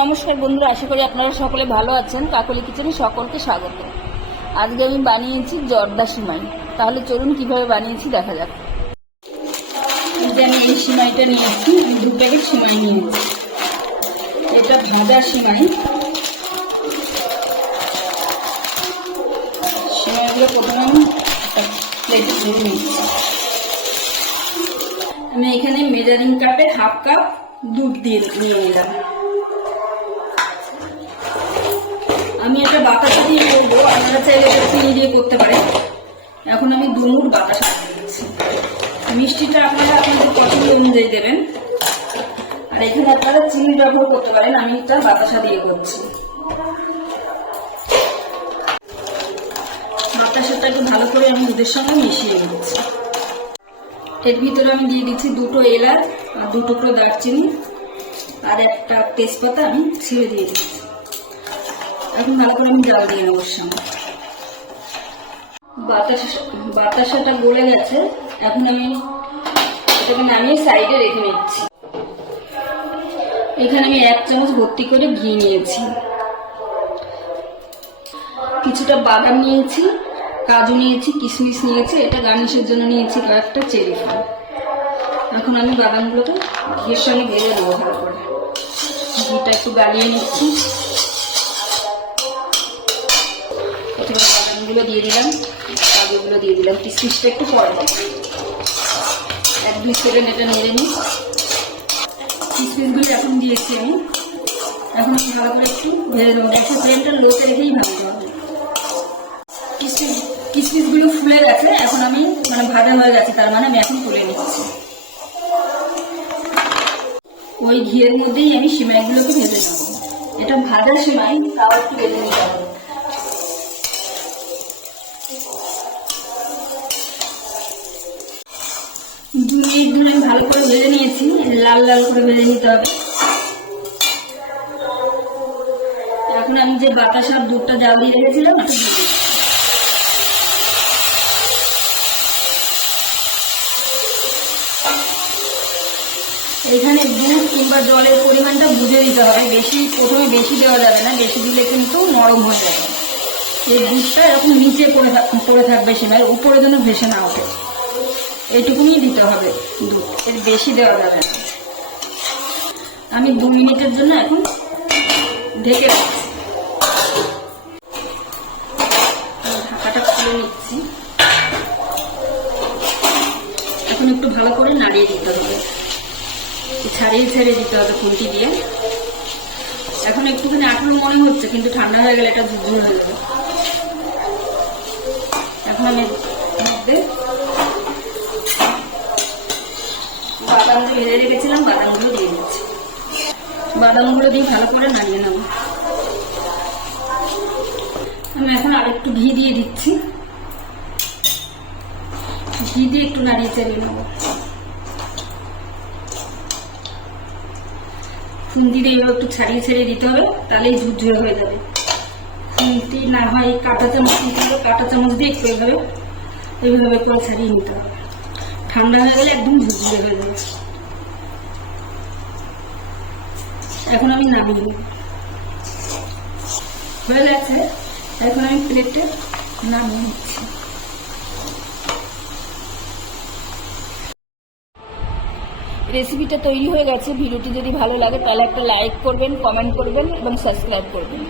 নমস্কার বন্ধুরা, আশা করি আপনারা সকলে ভালো আছেন। কাকলি কিচেনে সকলকে স্বাগত। আজকে আমি বানিয়েছি জর্দা সিমাই। তাহলে চলুন কিভাবে বানিয়েছি দেখা যাক। আমি এই সিমাইটা নিয়েছি, 2 প্যাকেট সিমাই নিয়েছি। এটা ভাজা সিমাই। সিমাইগুলো প্রথমে আমি একটা প্লেটে ভরে নিচ্ছি। আমি এখানে মেজারিং কাপে 1/2 কাপ দুধ দিয়ে নিলাম। আমি এটা বাতাসা দিয়ে করবো, আপনারা চাইলে এটা চিনি দিয়ে করতে পারেন। এখন আমি 2 মুঠ বাতাসা দিচ্ছি। মিষ্টিটা আপনারা আপনাদের পছন্দ অনুযায়ী দেবেন, আর এখানে আপনারা চিনি ব্যবহার করতে পারেন। আমি এটা বাতাসা দিয়ে করছি। বাতাসাটা একটু ভালো করে আমি দুধের সঙ্গে মিশিয়ে দিচ্ছি। এর ভিতরে আমি দিয়ে দিচ্ছি 2টো এলাচ আর 2 টুকরো দারচিনি আর একটা তেজপাতা আমি ছিঁড়ে দিয়ে দিচ্ছি। এখন ভালো করে আমি জাল দিয়ে নেব। বাতাসাটা গলে গেছে। এখন আমি এটাকে নামিয়ে সাইডে রেখে নিচ্ছি। এখানে আমি 1 চামচ ভর্তি করে ঘি নিয়েছি, কিছুটা বাদাম নিয়েছি, কাজু নিয়েছি, কিশমিশ নিয়েছি, এটা গার্নিশের জন্য নিয়েছি কয়েকটা চেরি ফল। এখন আমি বাদামগুলোকে ঘিয়ের সঙ্গে ভেজে নেবো ভালো করে। ঘিটা একটু গালিয়ে নিচ্ছি। প্রথমে বাদামগুলো দিয়ে দিলাম, কাজুগুলো দিয়ে দিলাম, কিশমিশটা একটু পরে 1-2 সেকেন্ড এটা নেড়ে নিই। কিশমিশগুলো এখন দিয়েছি আমি। এখন ভালো করে একটু ভেজে নেবো। গ্যাসের ফ্লেমটা লোতে রেখেই ভাজতে হবে। কিশমিশগুলো ফুলে গেছে। এখন আমি ভাজা হয়ে গেছে, তার মানে আমি এখন তুলে নিচ্ছি। ওই ঘিয়ের মধ্যেই আমি সিমাইগুলোকে ভেজে নেব। এটা ভাজা সিমাই, তাও একটু ভেজে নিতে হবে। 2 মিনিট ধরে আমি ভালো করে ভেজে নিয়েছি। লাল লাল করে ভেজে নিতে হবে। এখন আমি যে বাতাসার দুধটা জাল দিয়ে রেখেছিলাম ওটা দিয়ে দিচ্ছি। এখানে দুধ কিংবা জলের পরিমাণটা বুঝে দিতে হবে। প্রথমে বেশি দেওয়া যাবে না, বেশি দিলে কিন্তু নরম হয়ে যাবে। এই দুধটা এরকম নিচে পড়ে থাকবে, সেটা উপরে যেন ভেসে না ওঠে, এইটুকুনি দিতে হবে দুধ, এর বেশি দেওয়া যাবে না। আমি 2 মিনিটের জন্য এখন ঢেকে রাখছি। ঢাকাটা খুলে নিচ্ছি। এখন একটু ভালো করে নাড়িয়ে দিতে হবে, ছাড়িয়ে দিতে হবে খুন্তি দিয়ে। এখন একটুখানি আঠালো মনে হচ্ছে, কিন্তু ঠান্ডা হয়ে গেলে এটা ঝুরঝুর হয়ে যাবে। এখন আমি মধ্যে বাদামগুলো ভেজে রেখেছিলাম, বাদামগুলো দিয়ে দিচ্ছি। বাদামগুলো দিয়ে ভালো করে নাড়িয়ে নেব। আমি এখন আরেকটু ঘি দিয়ে দিচ্ছি। ঘি দিয়ে একটু নাড়িয়ে চালিয়ে নেব। খুন্তি দিয়ে একটু ছাড়িয়ে দিতে হবে, তাহলেই ঝুরঝুরে হয়ে যাবে। খুন্তি না হয় কাঁটা চামচ দিয়ে একটু এইভাবে করে ছাড়িয়ে নিতে হবে। ঠান্ডা হয়ে গেলে একদম ঝুরঝুরে হয়ে যাবে। এখন আমি নামিয়ে নেব। হয়ে গেছে। এখন আমি প্লেটে নামিয়ে নিচ্ছি। রেসিপিটা তৈরি হয়ে গেছে। ভিডিওটি যদি ভালো লাগে তাহলে একটা লাইক করবেন, কমেন্ট করবেন এবং সাবস্ক্রাইব করবেন।